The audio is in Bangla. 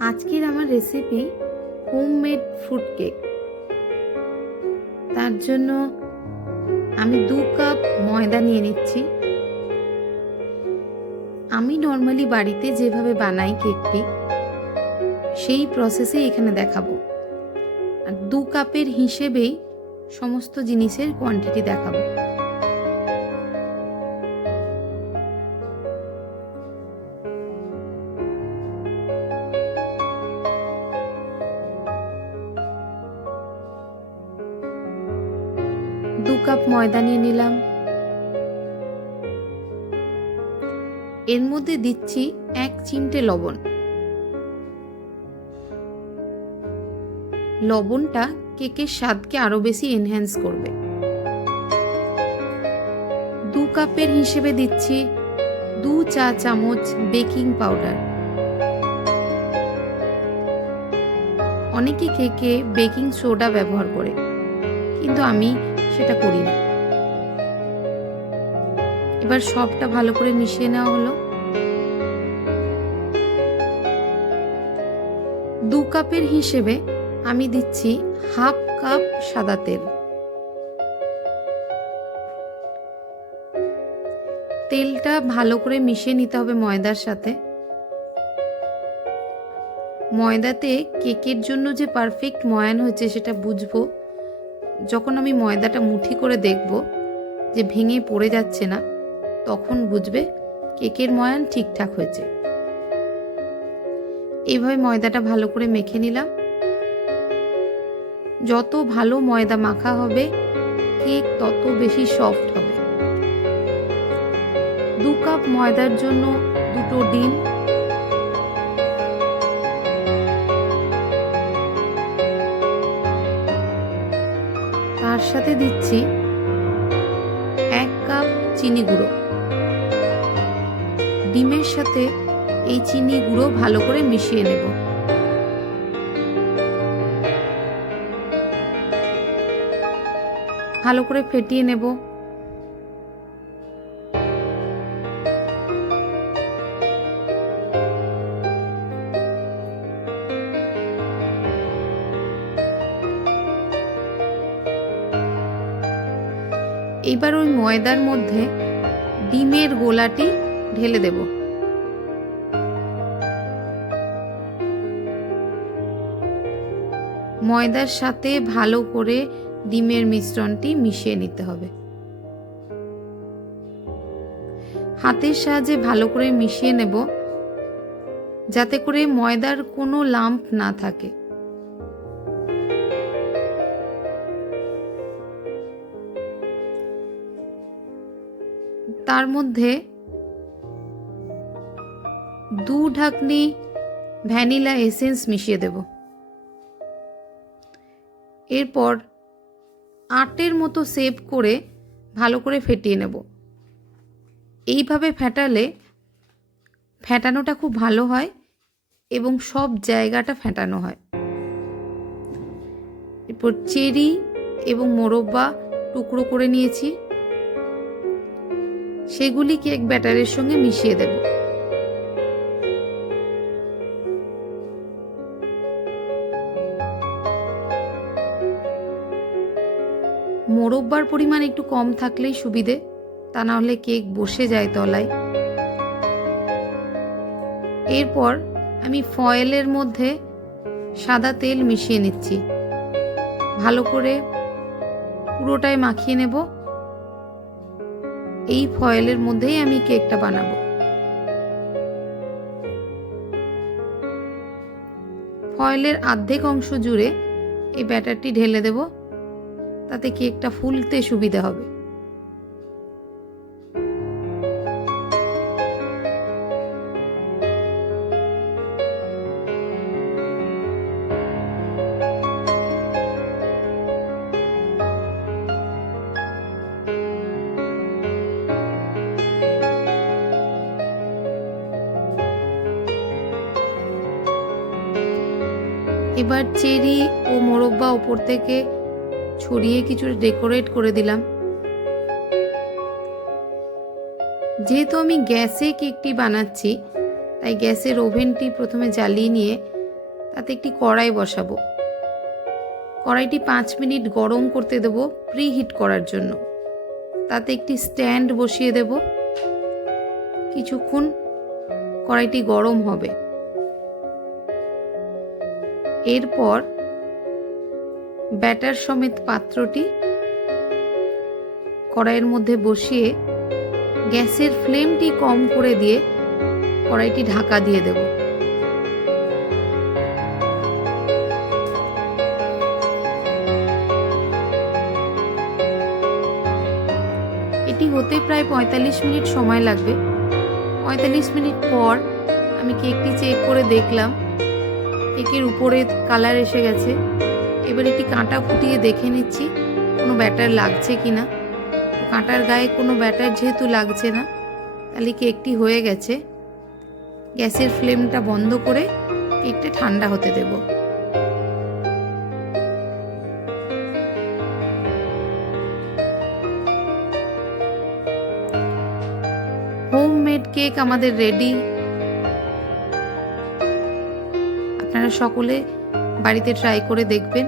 আজকের আমার রেসিপি হোমমেড ফ্রুট কেক। তার জন্য আমি 2 কাপ ময়দা নিয়ে নিচ্ছি। আমি নর্মালি বাড়িতে যেভাবে বানাই কেকটি সেই প্রসেসে এখানে দেখাবো। আর 2 কাপের হিসেবেই সমস্ত জিনিসের কোয়ান্টিটি দেখাবো। দু কাপ ময়দা নিয়ে নিলাম। এর মধ্যে দিচ্ছি 1 চিমটে লবণ। লবণটা কেকের স্বাদকে আরো বেশি এনহ্যান্স করবে। 2 কাপের হিসেবে দিচ্ছি 2 চা চামচ বেকিং পাউডার। অনেকে কেকে বেকিং সোডা ব্যবহার করে, কিন্তু আমি সেটা করি না। এবার সবটা ভালো করে মিশিয়ে নেওয়া হলো। 2 কাপের হিসেবে আমি দিচ্ছি হাফ কাপ সাদা তেল। তেলটা ভালো করে মিশিয়ে নিতে হবে ময়দার সাথে। ময়দাতে কেকের জন্য যে পারফেক্ট ময়ান হয়েছে সেটা বুঝবো যখন আমি ময়দাটা মুঠি করে দেখব যে ভেঙে পড়ে যাচ্ছে না, তখন বুঝবে কেকের ময়ান ঠিকঠাক হয়েছে। এইভাবে ময়দাটা ভালো করে মেখে নিলাম। যত ভালো ময়দা মাখা হবে কেক তত বেশি সফট হবে। 2 কাপ ময়দার জন্য 2টো ডিম, তার সাথে দিচ্ছি 1 কাপ চিনি গুঁড়ো। ডিমের সাথে এই চিনি গুঁড়ো ভালো করে মিশিয়ে নেব। ভালো করে ফেটিয়ে নেব। এবার ওই ময়দার মধ্যে ডিমের গোলাটি ঢেলে দেব। ময়দার সাথে ভালো করে ডিমের মিশ্রণটি মিশিয়ে নিতে হবে। হাতের সাহায্যে ভালো করে মিশিয়ে নেব, যাতে করে ময়দার কোনো লাম্প না থাকে। তার মধ্যে 2 ঢাকনি ভ্যানিলা এসেন্স মিশিয়ে দেব। এরপর আটের মতো শেপ করে ভালো করে ফেটিয়ে নেব। এইভাবে ফেটানোটা খুব ভালো হয় এবং সব জায়গাটা ফেটানো হয়। এরপর চেরি এবং মোরব্বা টুকরো করে নিয়েছি, সেগুলি কেক ব্যাটারের সঙ্গে মিশিয়ে দেব। মোরব্বার পরিমাণ একটু কম থাকলেই সুবিধে, তা না হলে কেক বসে যায় তলায়। এরপর আমি ফয়েলের মধ্যে সাদা তেল মিশিয়ে নিচ্ছি। ভালো করে পুরোটাই মাখিয়ে নেব। এই ফয়েলের মধ্যেই আমি কেকটা বানাবো। ফয়েলের অর্ধেক অংশ জুড়ে এই ব্যাটারটি ঢেলে দেব, তাতে কেকটা ফুলতে সুবিধা হবে। এবার চেরি ও মোরব্বা ওপর থেকে ছড়িয়ে কিছু ডেকোরেট করে দিলাম। যেহেতু আমি গ্যাসে কেকটি বানাচ্ছি, তাই গ্যাসের ওভেনটি প্রথমে জ্বালিয়ে নিয়ে তাতে একটি কড়াই বসাবো। কড়াইটি 5 মিনিট গরম করতে দেব প্রিহিট করার জন্য। তাতে একটি স্ট্যান্ড বসিয়ে দেব। কিছুক্ষণ কড়াইটি গরম হবে। এরপর ব্যাটার সমেত পাত্রটি কড়াইয়ের মধ্যে বসিয়ে গ্যাসের ফ্লেমটি কম করে দিয়ে কড়াইটি ঢাকা দিয়ে দেব। এটি হতে প্রায় 45 মিনিট সময় লাগবে। 45 মিনিট পর আমি কেকটি চেক করে দেখলাম কেকের উপরে কালার এসে গেছে। এবার এটি কাঁটা ফুটিয়ে দেখে নিচ্ছি কোনো ব্যাটার লাগছে কিনা। কাঁটার গায়ে কোনো ব্যাটার যেহেতু লাগছে না, তাহলে কেকটি হয়ে গেছে। গ্যাসের ফ্লেমটা বন্ধ করে কেকটা ঠান্ডা হতে দেব। হোমমেড কেক আমাদের রেডি। আপনারা সকলে বাড়িতে ট্রাই করে দেখবেন।